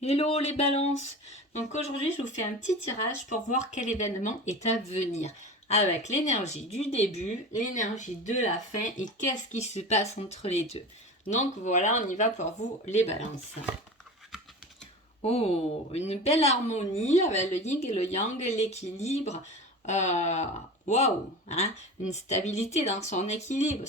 Hello les balances. Donc aujourd'hui je vous fais un petit tirage pour voir quel événement est à venir. Avec l'énergie du début, l'énergie de la fin et qu'est-ce qui se passe entre les deux. Donc voilà, on y va pour vous les balances. Oh, une belle harmonie avec le yin et le yang, l'équilibre. Waouh, hein, une stabilité dans son équilibre,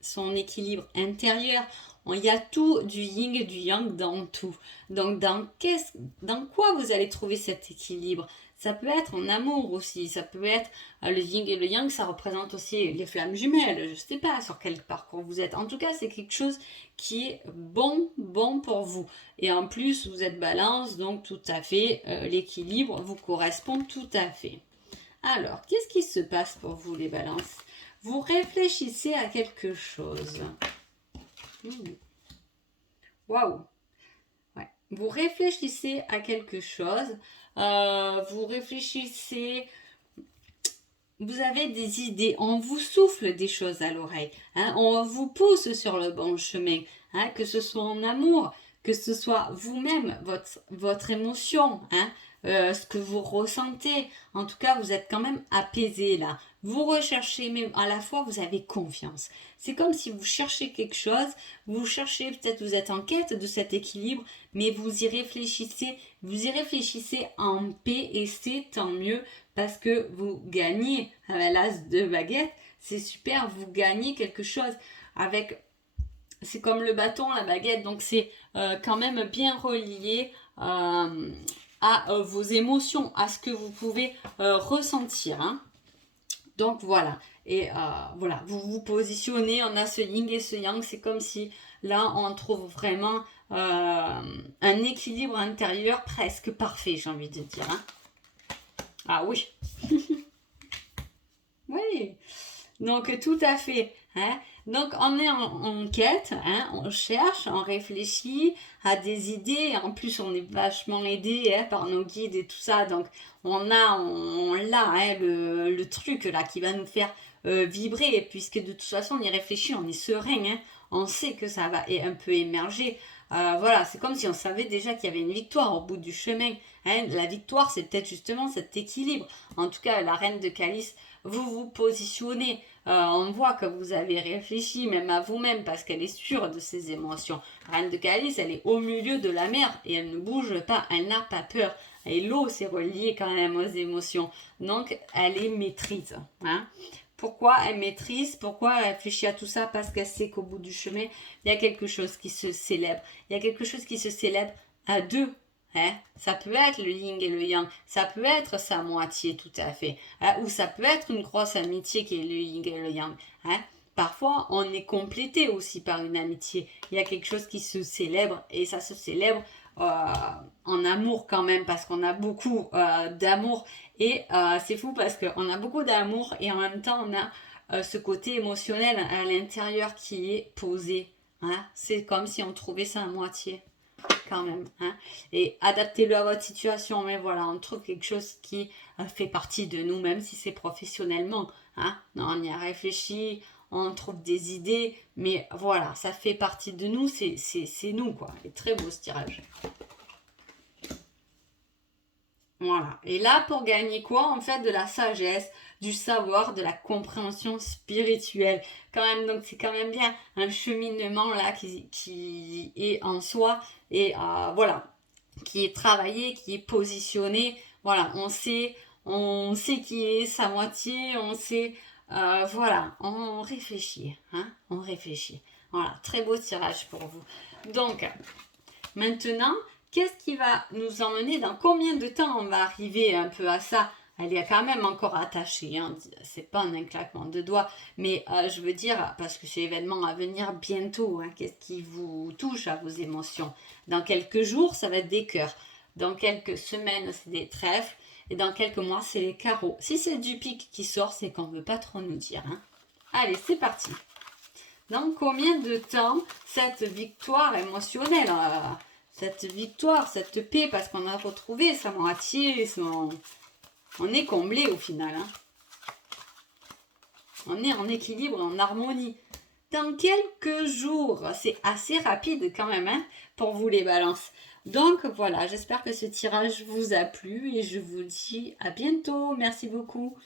son équilibre intérieur. Il y a tout du yin et du yang dans tout. Donc dans quoi vous allez trouver cet équilibre? Ça peut être en amour aussi, ça peut être le yin et le yang, ça représente aussi les flammes jumelles. Je ne sais pas sur quel parcours vous êtes. En tout cas, c'est quelque chose qui est bon pour vous. Et en plus, vous êtes balance, donc tout à fait, l'équilibre vous correspond tout à fait. Alors, qu'est-ce qui se passe pour vous les balances? Vous réfléchissez à quelque chose. Waouh! Ouais. Vous réfléchissez à quelque chose. Vous réfléchissez. Vous avez des idées. On vous souffle des choses à l'oreille. Hein, on vous pousse sur le bon chemin. Hein, que ce soit en amour, que ce soit vous-même, votre émotion, hein, ce que vous ressentez. En tout cas, vous êtes quand même apaisé là. Vous recherchez, mais à la fois, vous avez confiance. C'est comme si vous cherchez quelque chose, vous cherchez, peut-être vous êtes en quête de cet équilibre, mais vous y réfléchissez en paix et c'est tant mieux parce que vous gagnez à l'as de baguette. C'est super, vous gagnez quelque chose avec c'est comme le bâton, la baguette, donc c'est quand même bien relié à vos émotions, à ce que vous pouvez ressentir. Hein. Donc voilà, et voilà, vous vous positionnez, on a ce yin et ce yang, c'est comme si là on trouve vraiment un équilibre intérieur presque parfait, j'ai envie de dire. Hein. Ah oui, oui. Donc tout à fait. Hein. Donc on est en quête, hein, on cherche, on réfléchit à des idées. En plus on est vachement aidé hein, par nos guides et tout ça. Donc on a hein, le truc là qui va nous faire vibrer. Puisque de toute façon on y réfléchit, on est serein. Hein. On sait que ça va un peu émerger. Voilà, c'est comme si on savait déjà qu'il y avait une victoire au bout du chemin. Hein. La victoire, c'est peut-être justement cet équilibre. En tout cas, la reine de Calice, vous vous positionnez. On voit que vous avez réfléchi même à vous-même parce qu'elle est sûre de ses émotions. Reine de Calice, elle est au milieu de la mer et elle ne bouge pas, elle n'a pas peur. Et l'eau, c'est relié quand même aux émotions. Donc, elle est maîtrise. Hein. Pourquoi elle maîtrise? Pourquoi elle réfléchit à tout ça? Parce qu'elle sait qu'au bout du chemin, il y a quelque chose qui se célèbre. Il y a quelque chose qui se célèbre à deux. Hein? Ça peut être le yin et le yang, ça peut être sa moitié tout à fait, hein? Ou ça peut être une grosse amitié qui est le yin et le yang. Hein? Parfois, on est complété aussi par une amitié. Il y a quelque chose qui se célèbre et ça se célèbre en amour quand même parce qu'on a beaucoup d'amour et c'est fou parce qu'on a beaucoup d'amour et en même temps on a ce côté émotionnel à l'intérieur qui est posé. Hein? C'est comme si on trouvait ça à moitié quand même. Hein. Et adaptez-le à votre situation. Mais voilà, on trouve quelque chose qui fait partie de nous, même si c'est professionnellement. Hein. Non, on y a réfléchi, on trouve des idées, mais voilà, ça fait partie de nous, c'est nous, quoi. Et très beau ce tirage. Voilà. Et là, pour gagner quoi? En fait, de la sagesse, du savoir, de la compréhension spirituelle. Quand même, donc c'est quand même bien un cheminement là qui est en soi et voilà, qui est travaillé, qui est positionné. Voilà, on sait qui est sa moitié, on sait, voilà, on réfléchit, hein, on réfléchit. Voilà, très beau tirage pour vous. Donc, maintenant, qu'est-ce qui va nous emmener? Dans combien de temps on va arriver un peu à ça? Elle est quand même encore attachée, hein. C'est pas un claquement de doigts, mais je veux dire, parce que c'est l'événement à venir bientôt, hein, qu'est-ce qui vous touche à vos émotions? Dans quelques jours, ça va être des cœurs. Dans quelques semaines, c'est des trèfles. Et dans quelques mois, c'est les carreaux. Si c'est du pic qui sort, c'est qu'on ne veut pas trop nous dire. Hein. Allez, c'est parti. Dans combien de temps cette victoire émotionnelle, cette victoire, cette paix, parce qu'on a retrouvé sa moitié, on est comblé au final. Hein. On est en équilibre, en harmonie. Dans quelques jours, c'est assez rapide quand même hein, pour vous les balances. Donc voilà, j'espère que ce tirage vous a plu et je vous dis à bientôt. Merci beaucoup.